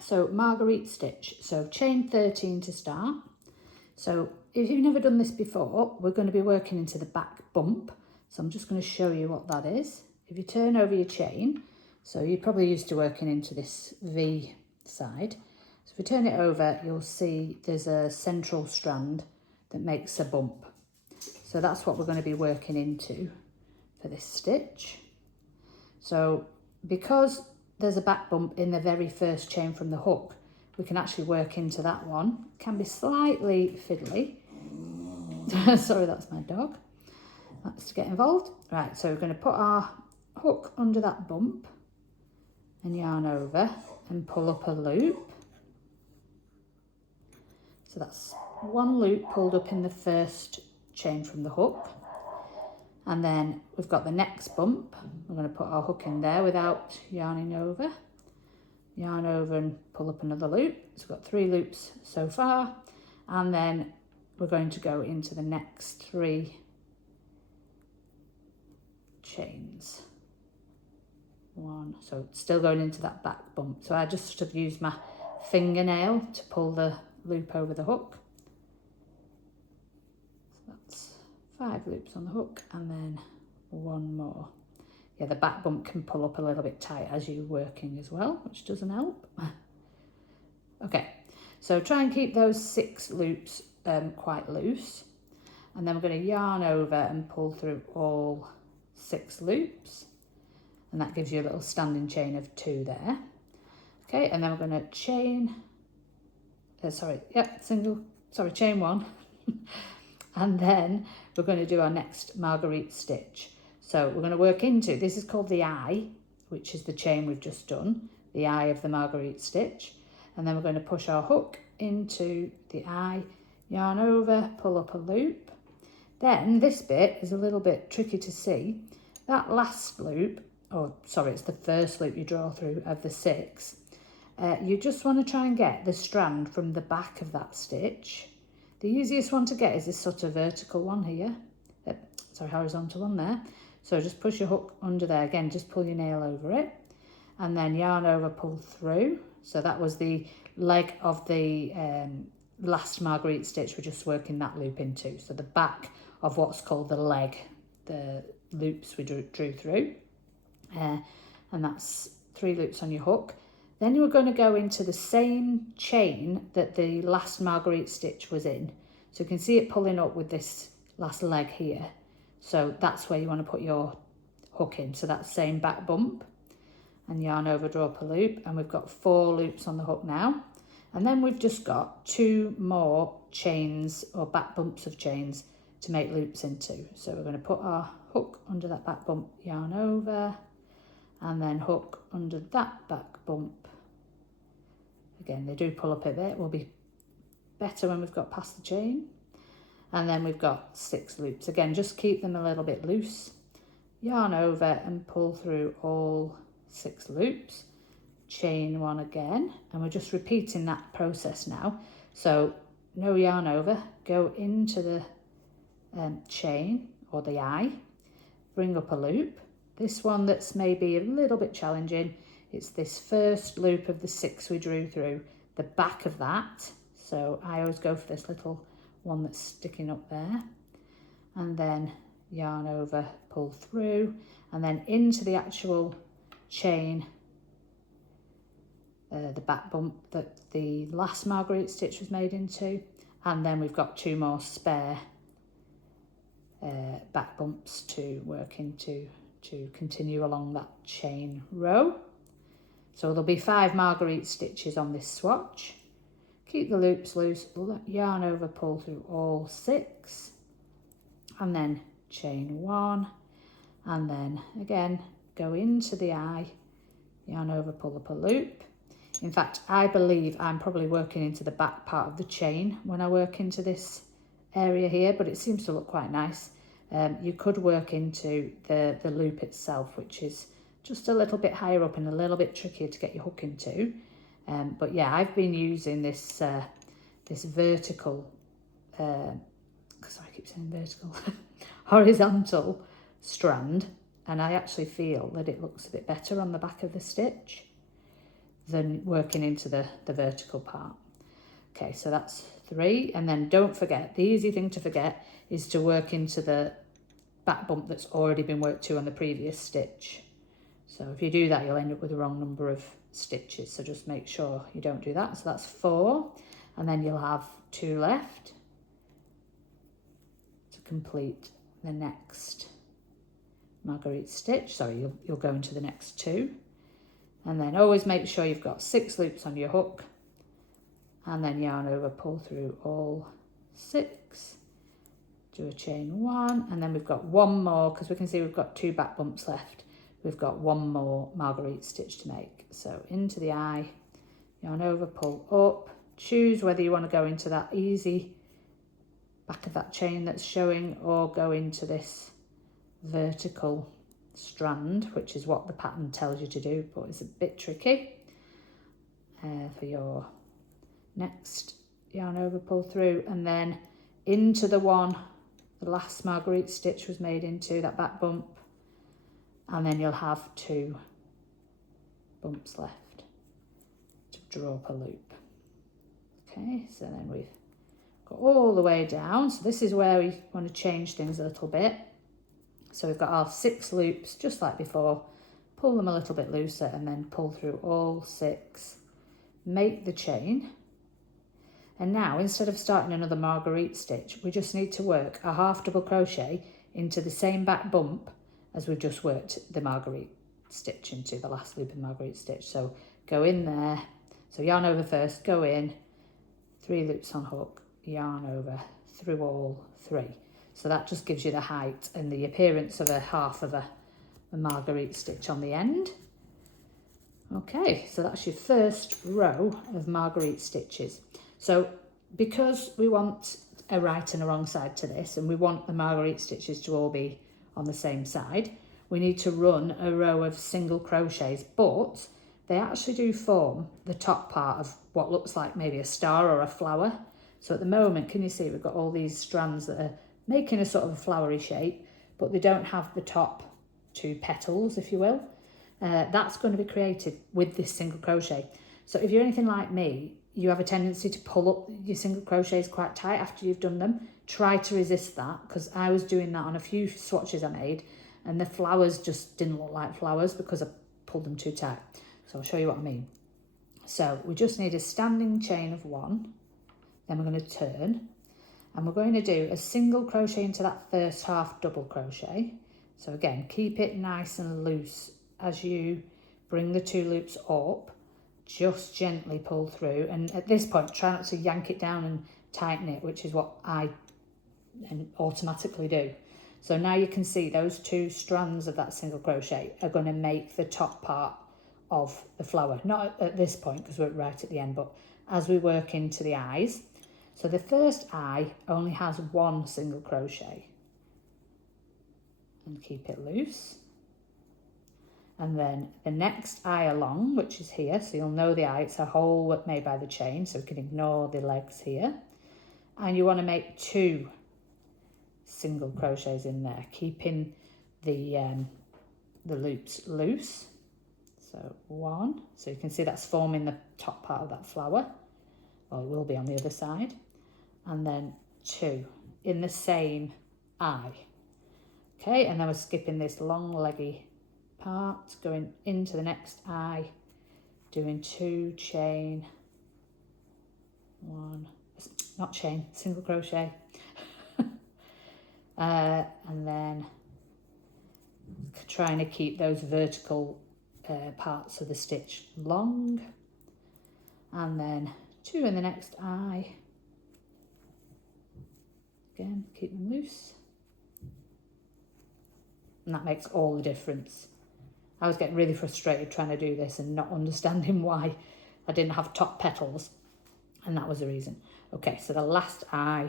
so Marguerite stitch. So chain 13 to start. So if you've never done this before, we're going to be working into the back bump. So I'm just going to show you what that is. If you turn over your chain, so you're probably used to working into this V side. So if you turn it over, you'll see there's a central strand that makes a bump. So that's what we're going to be working into for this stitch. So because there's a back bump in the very first chain from the hook, we can actually work into that one. It can be slightly fiddly. Sorry, that's my dog. That's to get involved. Right, so we're going to put our hook under that bump and yarn over and pull up a loop. So that's one loop pulled up in the first chain from the hook. And then we've got the next bump. We're going to put our hook in there without yarning over. Yarn over and pull up another loop. So we've got 3 loops so far. And then we're going to go into the next 3 chains. 1, so still going into that back bump. So I just sort of use my fingernail to pull the loop over the hook. So that's 5 loops on the hook and then 1 more. Yeah, the back bump can pull up a little bit tight as you're working as well, which doesn't help. Okay, so try and keep those 6 loops quite loose. And then we're going to yarn over and pull through all 6 loops. And that gives you a little standing chain of 2 there. Okay, and then we're going to chain, chain 1. And then we're going to do our next Marguerite stitch. So we're going to work into, this is called the eye, which is the chain we've just done, the eye of the Marguerite stitch. And then we're going to push our hook into the eye, yarn over, pull up a loop. Then this bit is a little bit tricky to see. That last loop, it's the first loop you draw through of the 6. You just want to try and get the strand from the back of that stitch. The easiest one to get is this sort of vertical one here. Horizontal one there. So just push your hook under there. Again, just pull your nail over it. And then yarn over, pull through. So that was the leg of the last Marguerite stitch. We're just working that loop into. So the back of what's called the leg, the loops we drew through. And that's 3 loops on your hook. Then you're going to go into the same chain that the last Marguerite stitch was in. So you can see it pulling up with this last leg here. So that's where you want to put your hook in. So that's same back bump. And yarn over, draw up a loop. And we've got 4 loops on the hook now. And then we've just got 2 more chains or back bumps of chains to make loops into. So we're going to put our hook under that back bump, yarn over, and then hook under that back bump. Again, they do pull up a bit. Will be better when we've got past the chain. And then we've got 6 loops. Again, just keep them a little bit loose. Yarn over and pull through all 6 loops. Chain 1 again. And we're just repeating that process now. So no yarn over. Go into the chain or the eye. Bring up a loop. This one that's maybe a little bit challenging. It's this first loop of the 6 we drew through. The back of that. So I always go for this little one that's sticking up there, and then yarn over, pull through, and then into the actual chain, the back bump that the last Marguerite stitch was made into, and then we've got 2 more spare back bumps to work into to continue along that chain row. So there'll be 5 Marguerite stitches on this swatch. Keep the loops loose, yarn over, pull through all 6, and then chain 1, and then again go into the eye, yarn over, pull up a loop. In fact, I believe I'm probably working into the back part of the chain when I work into this area here, but it seems to look quite nice. You could work into the loop itself, which is just a little bit higher up and a little bit trickier to get your hook into. But yeah, I've been using this this vertical, because I keep saying vertical, horizontal strand, and I actually feel that it looks a bit better on the back of the stitch. than working into the vertical part. Okay, so that's 3, and then don't forget, the easy thing to forget is to work into the back bump that's already been worked to on the previous stitch. So if you do that, you'll end up with the wrong number of stitches, so just make sure you don't do that. So that's 4, and then you'll have 2 left to complete the next Marguerite stitch. Sorry, you'll go into the next 2, and then always make sure you've got 6 loops on your hook, and then yarn over, pull through all 6, do a chain 1, and then we've got 1 more, because we can see we've got 2 back bumps left. We've got 1 more Marguerite stitch to make. So into the eye, yarn over, pull up, choose whether you want to go into that easy back of that chain that's showing, or go into this vertical strand, which is what the pattern tells you to do, but it's a bit tricky. For your next yarn over, pull through, and then into the one the last Marguerite stitch was made into, that back bump, and then you'll have 2 bumps left to draw up a loop. Okay, so then we've got all the way down. So this is where we want to change things a little bit. So we've got our 6 loops just like before, pull them a little bit looser, and then pull through all 6, make the chain. And now, instead of starting another Marguerite stitch, we just need to work a half double crochet into the same back bump as we've just worked the Marguerite stitch into, the last loop of Marguerite stitch. So go in there, so yarn over first, go in, 3 loops on hook, yarn over through all 3. So that just gives you the height and the appearance of a half of a Marguerite stitch on the end. Okay, so that's your first row of Marguerite stitches. So because we want a right and a wrong side to this, and we want the Marguerite stitches to all be on the same side, we need to run a row of single crochets, but they actually do form the top part of what looks like maybe a star or a flower. So at the moment, can you see we've got all these strands that are making a sort of a flowery shape, but they don't have the top 2 petals, if you will. That's going to be created with this single crochet. So if you're anything like me, you have a tendency to pull up your single crochets quite tight after you've done them. Try to resist that, because I was doing that on a few swatches I made, and the flowers just didn't look like flowers because I pulled them too tight. So I'll show you what I mean. So we just need a standing chain of 1, then we're going to turn, and we're going to do a single crochet into that first half double crochet. So again, keep it nice and loose as you bring the 2 loops up. Just gently pull through, and at this point try not to yank it down and tighten it, which is what I automatically do. So now you can see those 2 strands of that single crochet are going to make the top part of the flower. Not at this point because we're right at the end, but as we work into the eyes. So the first eye only has 1 single crochet, and keep it loose. And then the next eye along, which is here, so you'll know the eye, it's a hole made by the chain, so we can ignore the legs here. And you want to make 2 single crochets in there, keeping the loops loose. So 1, so you can see that's forming the top part of that flower, or it will be on the other side. And then 2 in the same eye. Okay, and then we're skipping this long leggy part, going into the next eye, doing 2 chain, 1, not chain, single crochet, and then trying to keep those vertical parts of the stitch long, and then 2 in the next eye, again keep them loose, and that makes all the difference. I was getting really frustrated trying to do this and not understanding why I didn't have top petals, and that was the reason. Okay, so the last eye,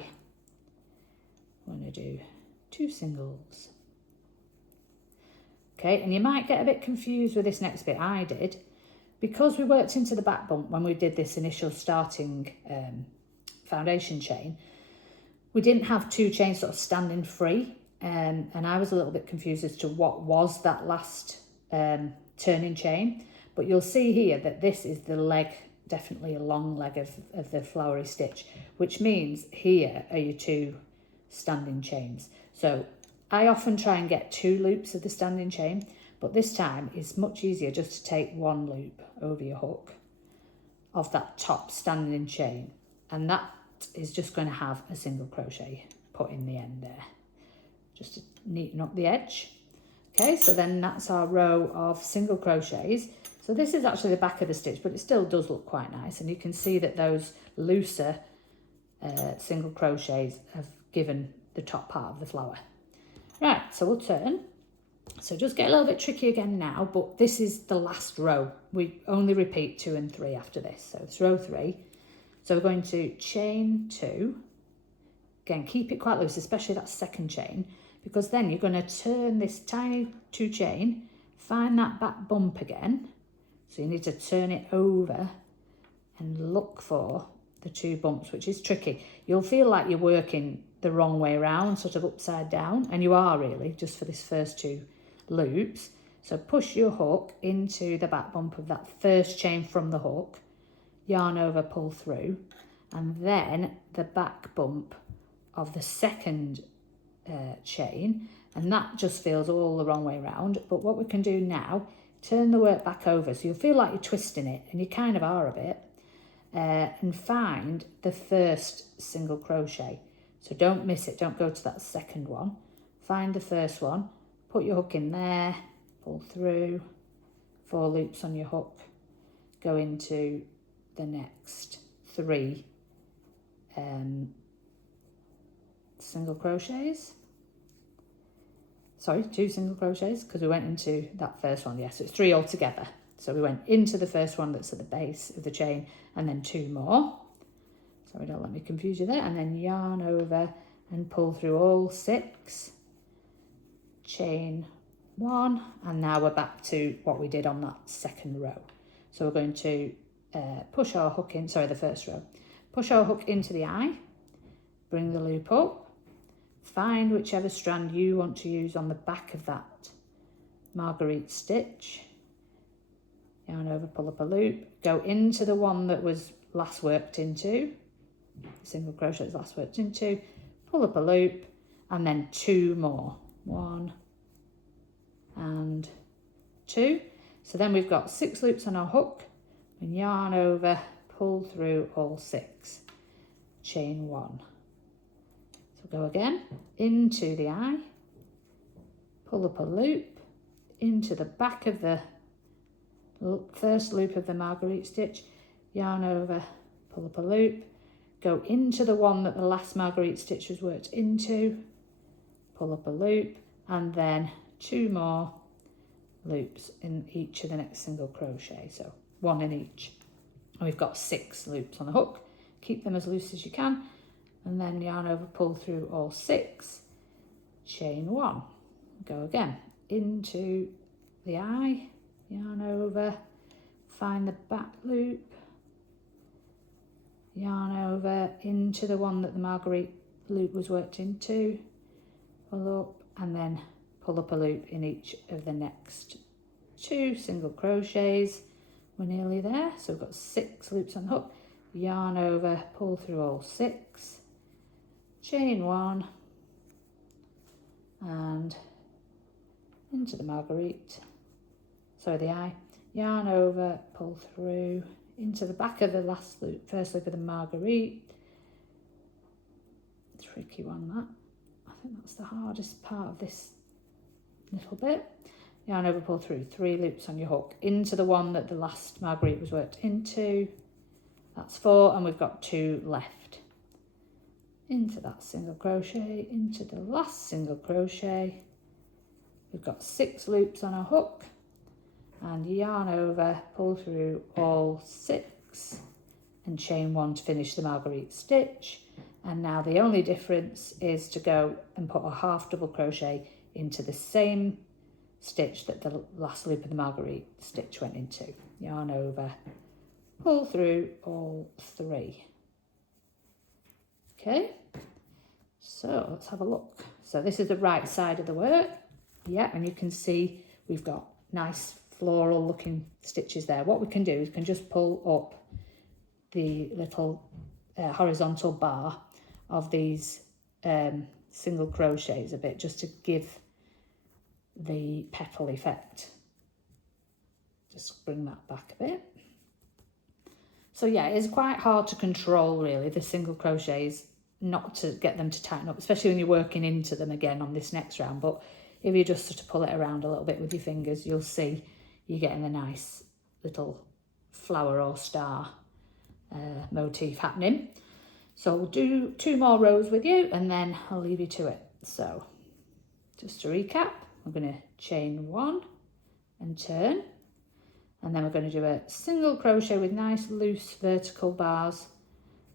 I'm going to do 2 singles. Okay, and you might get a bit confused with this next bit. I did, because we worked into the back bump when we did this initial starting foundation chain. We didn't have 2 chains sort of standing free, and I was a little bit confused as to what was that last turning chain. But you'll see here that this is the leg, definitely a long leg of the flowery stitch, which means here are your 2 standing chains. So I often try and get 2 loops of the standing chain, but this time it's much easier just to take 1 loop over your hook of that top standing chain, and that is just going to have a single crochet put in the end there, just to neaten up the edge. Okay, so then that's our row of single crochets. So this is actually the back of the stitch, but it still does look quite nice, and you can see that those looser single crochets have given the top part of the flower. Right, so we'll turn. So just get a little bit tricky again now, but this is the last row. We only repeat 2 and 3 after this. So it's row 3. So we're going to chain 2. Again, keep it quite loose, especially that second chain, because then you're going to turn this tiny 2 chain, find that back bump again. So you need to turn it over and look for the 2 bumps, which is tricky. You'll feel like you're working the wrong way around, sort of upside down, and you are really, just for this first 2 loops. So push your hook into the back bump of that first chain from the hook, yarn over, pull through, and then the back bump of the second chain, and that just feels all the wrong way around. But what we can do now, turn the work back over, so you'll feel like you're twisting it, and you kind of are a bit, and find the first single crochet. So don't miss it, don't go to that second one. Find the first one, put your hook in there, pull through, 4 loops on your hook, go into the next 3 single crochets. Sorry, 2 single crochets, because we went into that first one. Yes, it's 3 altogether. So we went into the first one that's at the base of the chain, and then 2 more. Sorry, don't let me confuse you there. And then yarn over and pull through all 6. Chain 1, and now we're back to what we did on that second row. So we're going to push our hook in, sorry, the first row. Push our hook into the eye, bring the loop up, find whichever strand you want to use on the back of that Marguerite stitch, yarn over, pull up a loop, go into the one that was last worked into, single crochet that's last worked into, pull up a loop, and then 2 more, 1 and 2. So then we've got 6 loops on our hook, and yarn over, pull through all 6, chain 1. So go again, into the eye, pull up a loop, into the back of the first loop of the Marguerite stitch, yarn over, pull up a loop, go into the one that the last Marguerite stitch was worked into, pull up a loop, and then 2 more loops in each of the next single crochet, so 1 in each. And we've got 6 loops on the hook. Keep them as loose as you can, and then yarn over, pull through all 6, chain 1. Go again, into the eye, yarn over, find the back loop, yarn over into the one that the Marguerite loop was worked into, pull up, and then pull up a loop in each of the next 2 single crochets. We're nearly there, so we've got 6 loops on the hook, yarn over, pull through all 6, chain 1, and into the Marguerite, sorry, the eye, yarn over, pull through, into the back of the last loop, first loop of the Marguerite. Tricky one, that. I think that's the hardest part of this little bit. Yarn over, pull through, 3 loops on your hook, into the one that the last Marguerite was worked into. That's 4, and we've got 2 left. Into that single crochet, into the last single crochet. We've got 6 loops on our hook, and yarn over, pull through all 6, and chain 1 to finish the Marguerite stitch. And now the only difference is to go and put a half double crochet into the same stitch that the last loop of the Marguerite stitch went into. Yarn over, pull through all 3. Okay, so let's have a look. So this is the right side of the work. Yeah, and you can see we've got nice floral looking stitches there. What we can do is we can just pull up the little horizontal bar of these single crochets a bit, just to give the petal effect. Just bring that back a bit. So yeah, it's quite hard to control really, the single crochets, not to get them to tighten up, especially when you're working into them again on this next round. But if you just sort of pull it around a little bit with your fingers, you'll see you're getting a nice little flower or star motif happening. So we'll do 2 more rows with you and then I'll leave you to it. So just to recap, I'm going to chain 1 and turn, and then we're going to do a single crochet with nice loose vertical bars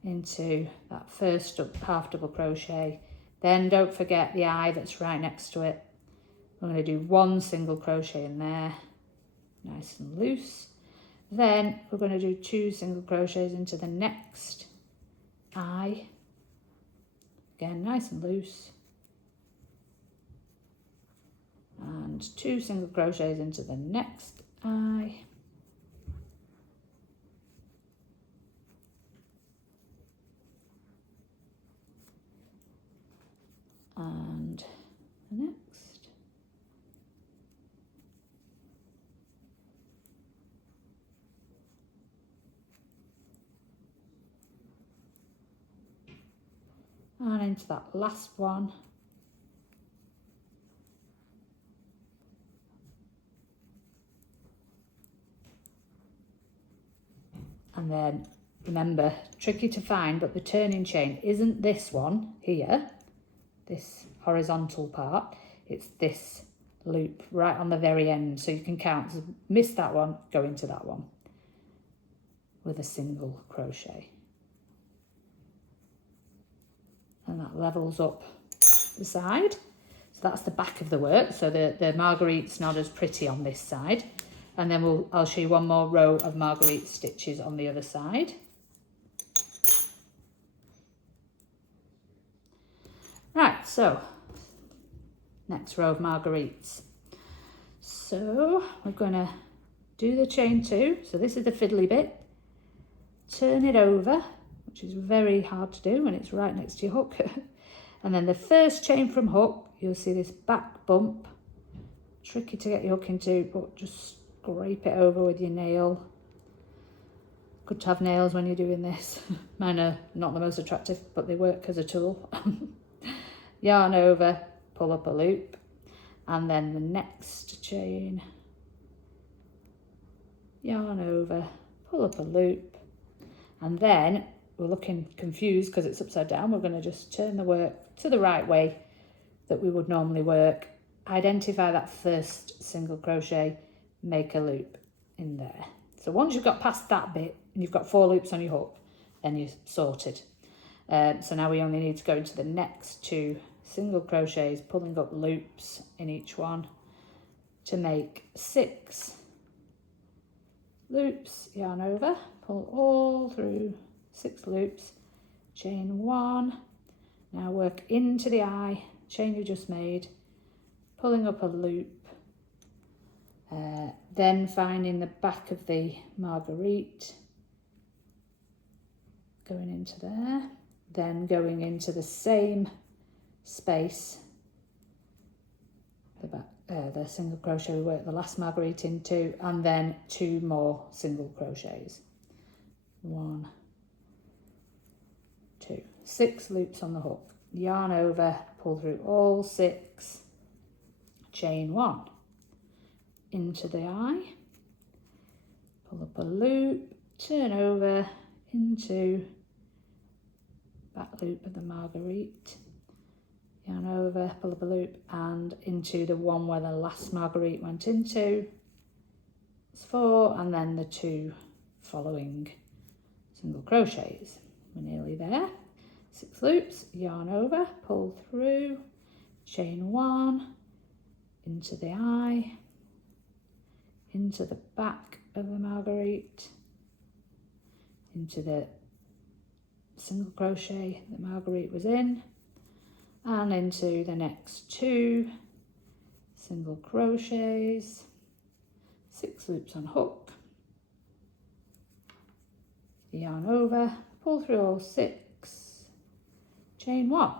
into that first half double crochet. Then don't forget the eye that's right next to it. I'm going to do 1 single crochet in there, nice and loose. Then we're going to do 2 single crochets into the next eye, again nice and loose, and 2 single crochets into the next eye, and the next, and into that last one, and then remember, tricky to find, but the turning chain isn't this one here, this horizontal part, it's this loop right on the very end, so you can count, so miss that one, go into that one with a single crochet, and that levels up the side. So that's the back of the work, so the Marguerite's not as pretty on this side, and then I'll show you 1 more row of Marguerite stitches on the other side. Right, so next row of Marguerites. So we're going to do the chain 2, so this is the fiddly bit, turn it over, which is very hard to do when it's right next to your hook, and then the first chain from hook, you'll see this back bump, tricky to get your hook into, but just scrape it over with your nail. Good to have nails when you're doing this. Mine are not the most attractive, but they work as a tool. Yarn over, pull up a loop, and then the next chain, yarn over, pull up a loop, and then we're looking confused because it's upside down. We're going to just turn the work to the right way that we would normally work, identify that first single crochet, make a loop in there. So once you've got past that bit and you've got 4 loops on your hook, then you're sorted. So now we only need to go into the next 2 single crochets, pulling up loops in each one to make 6 loops, yarn over, pull all through 6 loops, chain 1, now work into the eye, chain you just made, pulling up a loop, then finding the back of the Marguerite, going into there, then going into the same space, the single crochet we worked the last Marguerite into, and then 2 more single crochets, 1, 2, 6 loops on the hook, yarn over, pull through all 6, chain 1, into the eye, pull up a loop, turn over into back loop of the Marguerite, yarn over, pull up a loop, and into the one where the last Marguerite went into. It's 4, and then the 2 following single crochets. We're nearly there. 6 loops, yarn over, pull through, chain 1, into the eye, into the back of the Marguerite, into the single crochet that Marguerite was in, and into the next 2 single crochets, 6 loops on hook, yarn over, pull through all 6, chain 1.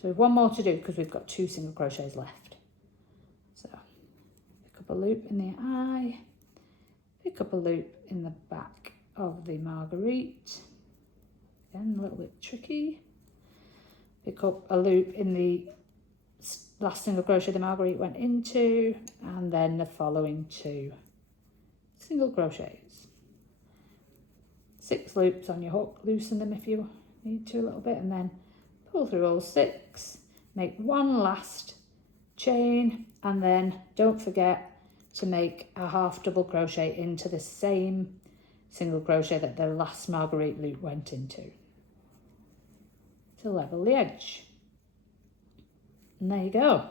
So we've one more to do because we've got 2 single crochets left. So pick up a loop in the eye, pick up a loop in the back of the Marguerite, again a little bit tricky, pick up a loop in the last single crochet the Marguerite went into, and then the following 2 single crochets. 6 loops on your hook, loosen them if you need to a little bit, and then pull through all 6, make one last chain, and then don't forget to make a half double crochet into the same single crochet that the last Marguerite loop went into to level the edge. And there you go.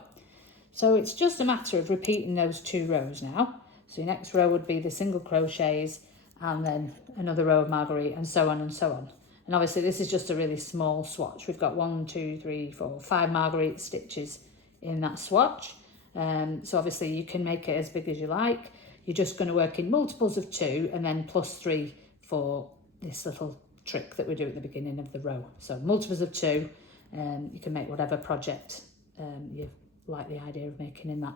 So it's just a matter of repeating those 2 rows now. So your next row would be the single crochets and then another row of Marguerite, and so on and so on. And obviously this is just a really small swatch. We've got 1, 2, 3, 4, 5 Marguerite stitches in that swatch. So obviously you can make it as big as you like. You're just going to work in multiples of 2 and then plus 3 for this little trick that we do at the beginning of the row. So multiples of 2, you can make whatever project you like the idea of making in that